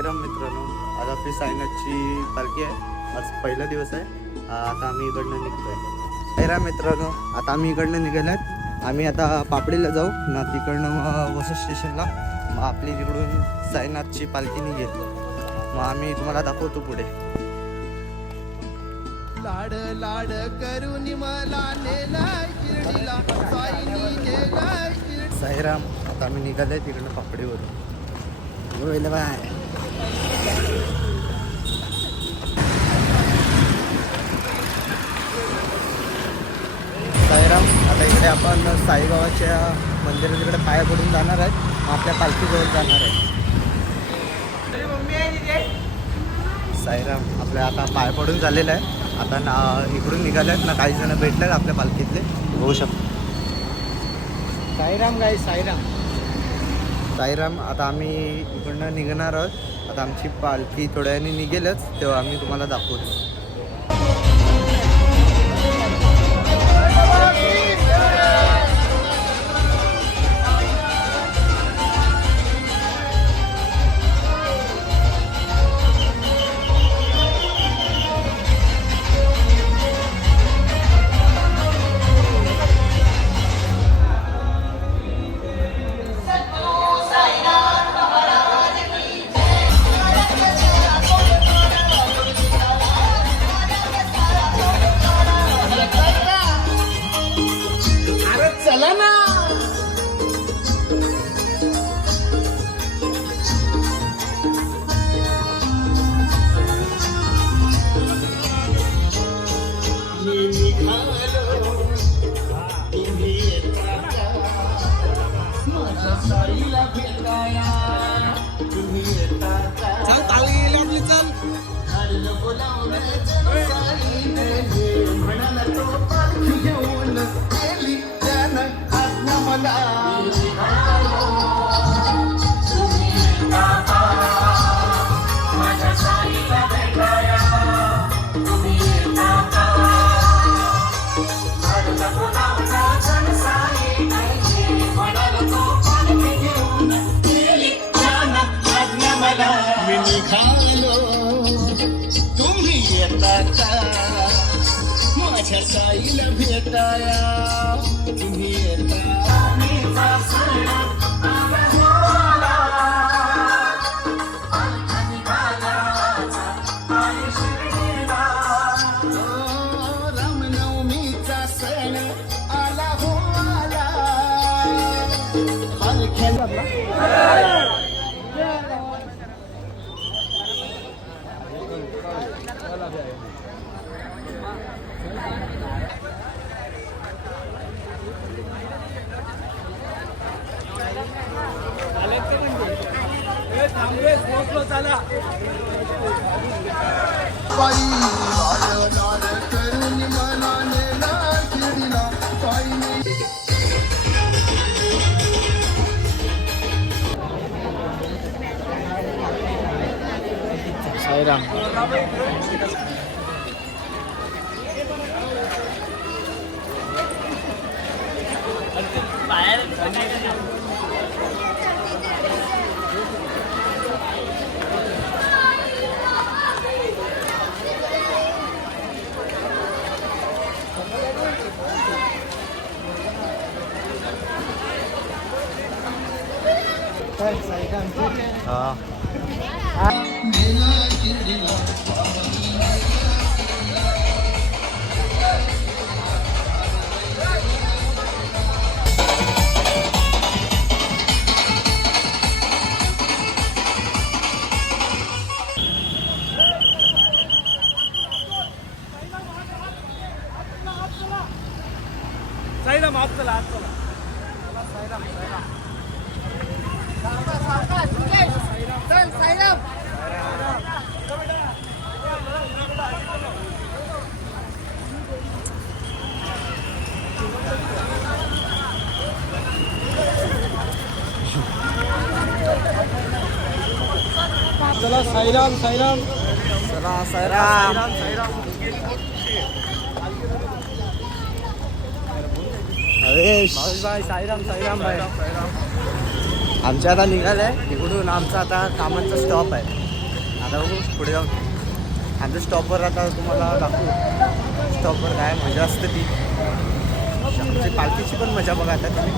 साईराम मित्रांनो, आज आपली साईनाथची पालखी आहे. आज पहिला दिवस आहे. आता आम्ही इकडनं निघतोय. साईराम मित्रांनो, आता आम्ही इकडनं निघाल्यात. आम्ही आता पापडीला जाऊ ना, तिकडनं मग वसई स्टेशनला. मग आपली तिकडून साईनाथची पालखी निघेल. मग आम्ही तुम्हाला दाखवतो पुढे. लाड लाड करून मला नेलाय शिर्डीला, साईनी नेलाय शिर्डी. साईराम, आता आम्ही निघालोय तिकडनं पापडीवरून. बाय. साईराम, आता इकडे आपण साईबाबाच्या मंदिरात तिकडे पाया पडून जाणार आहेत. आपल्या पालखीजवळ जाणार आहे. साईराम, आपल्या आता पाया पडून झालेलं आहे. आता इकडून निघाले आहेत ना, काही जण भेटले आपल्या पालखीतले, होऊ शकतो. साईराम गाई साईराम. साईराम, आता आम्ही इकडनं निघणार आहोत. आता आमची पालखी थोड्या वेळाने निघेलच, तेव्हा आम्ही तुम्हाला दाखवतो. माझ्या साईला भेटाया तुम्ही येता. रामनवमीचा सण आला हो आला. साईराम. हा. साईराम आज चला आज चला. साईराम साईराम साईराम. चला साईराम साईराम. चला साईराम. हरेश भाई साईराम साईराम भाई. आमच्या आता निघालंय तिकडून. आमचा आता कामांचा स्टॉप आहे. आता बघू पुढे जाऊन आमच्या स्टॉपवर आता तुम्हाला दाखवू स्टॉपवर काय मजा असते ती आमची पालखीची पण मजा बघा आता तुम्ही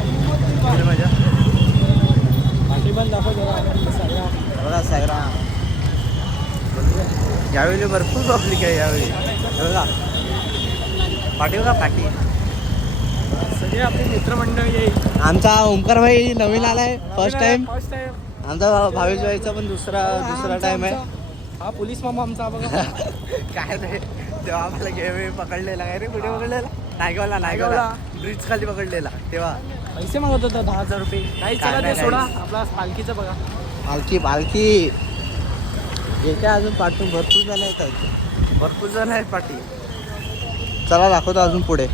एवढी मजा पाठी पण दाखव जरा साईराम. बघा साईराम यावेळी भरपूर पब्लिक आहे यावेळी हे बघा पाठी बघा पाठी सगळे आपले मित्रमंडळी येईल. आमचा ओमकार भाई नवीन आलाय फर्स्ट टाइम फर्स्ट टाइम. आमचा भावेश भाईचा पण दुसरा टाइम आहे हा पोलीस मामा आमचा बघा. काय नाही तेव्हा आम्हाला गेवे पकडलेला काय रे कुठे पकडलेला नायगावला ब्रिज खाली पकडलेला तेव्हा पैसे मागत होता 10,000 रुपये. काही चला नाही, ते सोडा. आपला पालखीचं बघा. पालखी जे काय अजून पाठवून भरपूर जण येतात भरपूर जण आहेत पाठी चला दाखवतो अजून पुढे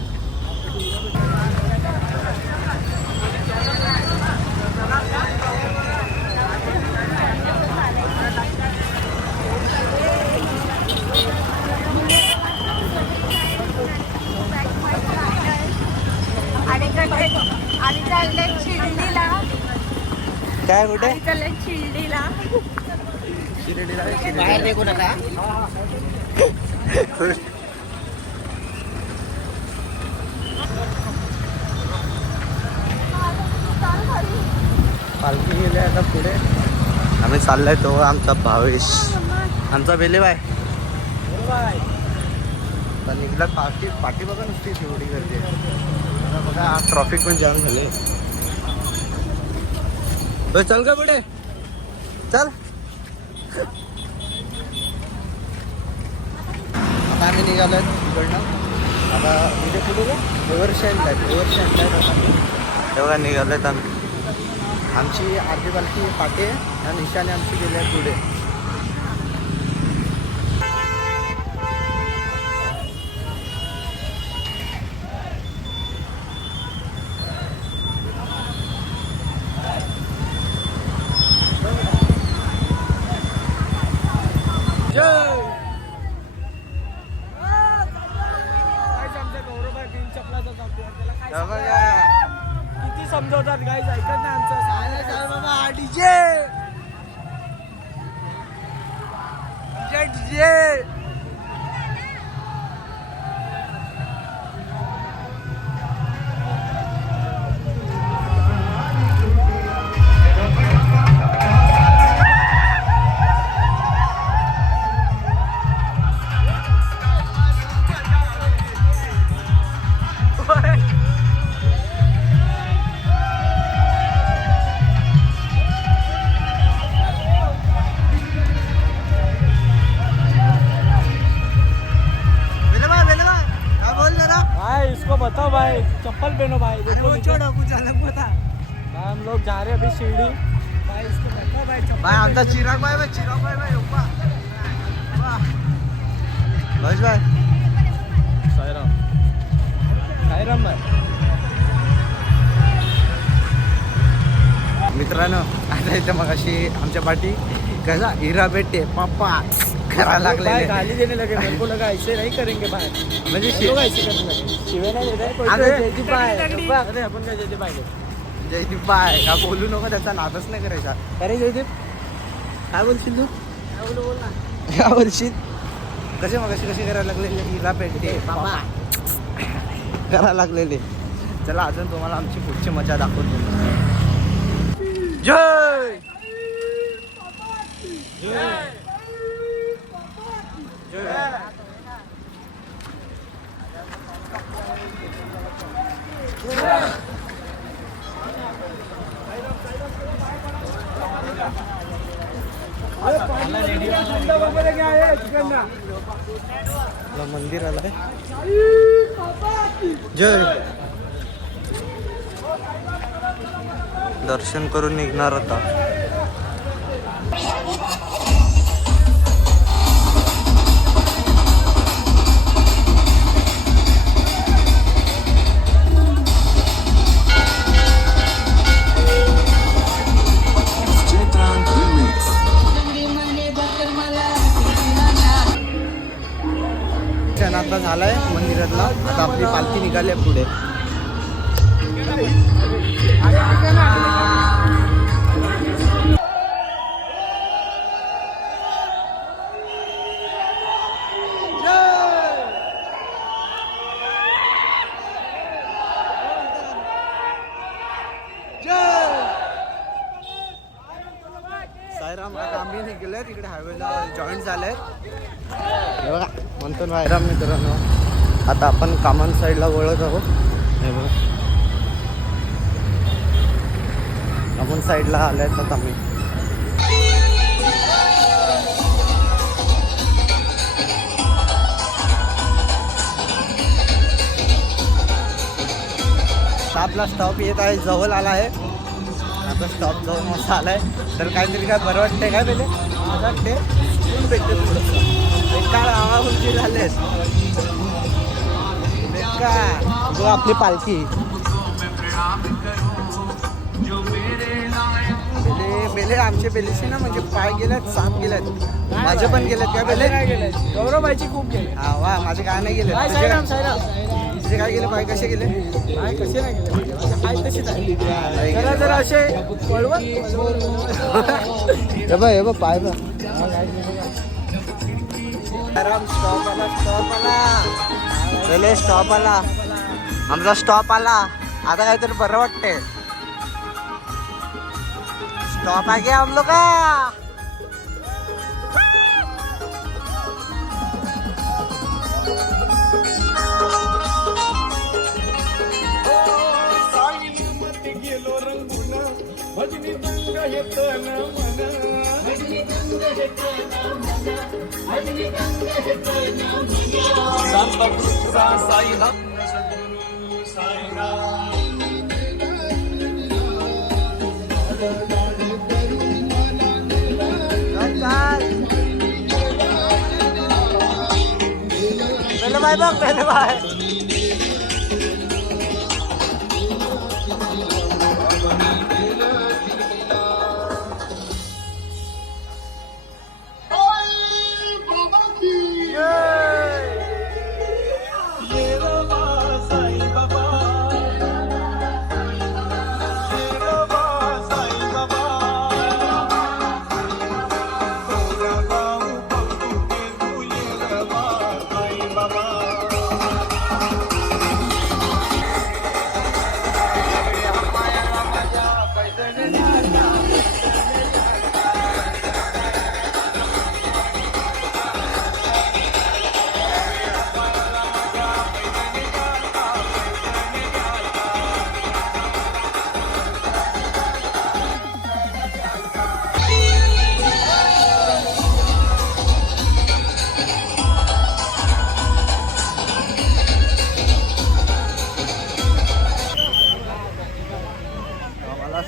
आणि चाललंय शिर्डीला. काय कुठे आणि चाललंय शिर्डीला. बाहेर देखू नका. पालखी गेले आता पुढे आम्ही चाललाय तो आमचा भावेश आमचा बेलेबाय आता निघला पाठी बघा नुसती तेवढी गर्दी आहे. आता बघा ट्रॉफिक पण जाम झाले चल का पुढे चल आता आम्ही निघालोय तिकडनं आता इथे कुठे ओव्हरशँड आहे तेव्हा निघालोय आम्ही आमची अर्धी पालखी पाठी आहे आणि निशाने आमची गेली आहे पुढे किती समजवतात गाईज ऐकत नाही आमचं. बाबा डीजे भाई इसको बताओ भाई चप्पल पहनो भाई. देखो नीचे. भाई हम लोग जा रहे हैं अभी शिरडी. भाई इसको बताओ भाई चप्पल. भाई आमचा चिराग भाई बस भाई साईराम. साईराम भाई. मित्रांनो आता इथे मग अशी आमच्या पाठी कसा हिरा भेटते पप्पा करायला भाई लागले गाली देने लगे. मेरे को लगा ऐसे नहीं करेंगे भाई. म्हणजे लोग ऐसे करने लगे. शिवे नाही देत आहे. अरे जयदीप भाई अरे आपण काय जयदीप भाई. जयदीप भाई का बोलू नको त्याचा नादच नाही करायचा अरे जयदीप काय बोलशील तू बोल ना. काय बोलशील कसे मग कशी करायला लागलेले हिरा भेटते बाबा. करायला लागलेले चला अजून तुम्हाला आमची पुढची मजा दाखवतो जय मंदिर आलंय जय दर्शन करून निघणार होता आता झालाय मंदिरातला आता आपली पालखी निघाली आहे पुढे निघाले तिकडे हायवेला जॉईन झाले बघा म्हणतो बाहेर मित्रांनो. आता आपण कामान साईडला वळत आहोत. हे बघा कामान साईडला आल्यात आता आम्ही. आपला स्टॉप येत आहे, जवळ आला आहे. आता स्टॉप जाऊन मस्त आलाय. तर काहीतरी काय बरं वाटतंय काय पहिले माझं वाटते स्कूल भेटते थोडंसं बेकार आवाज झालेस बेकार. जो आपली पालखी बेले आमचे बेलेशी ना म्हणजे पाय गेल्यात, साप गेल्यात, माझे पण गेलेत. काय बेले गौरवबाईची खूप गेले. हा वा माझे काय नाही गेले. तुझे काय गेले पाय कसे गेले? काय कसे नाही गेले पाय तशीच आहे. जरा जरा असे वळवत हे बघ पाय बघ. स्टॉप आला, स्टॉप आला, पहिले स्टॉप आला, आमचा स्टॉप आला. आता काहीतरी बरं वाटते. स्टॉप आ गया हम लोग का. पहले भाई बघ, पहले भाई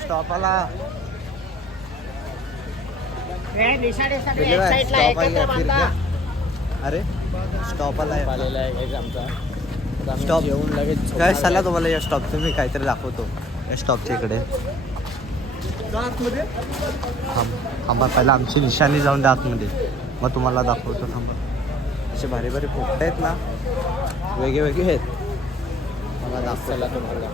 स्टॉप आला. अरे स्टॉप आला स्टॉप येऊन लगेच काय झाला तुम्हाला या स्टॉपचं मी काहीतरी दाखवतो. या स्टॉपच्या इकडे थांबा पहिला आमची निशाणी जाऊन द्या आतमध्ये, मग तुम्हाला दाखवतो. थांबा असे भारी भारी पोपट आहेत ना, वेगळे वेगळे आहेत. मला दाखवायला तुम्हाला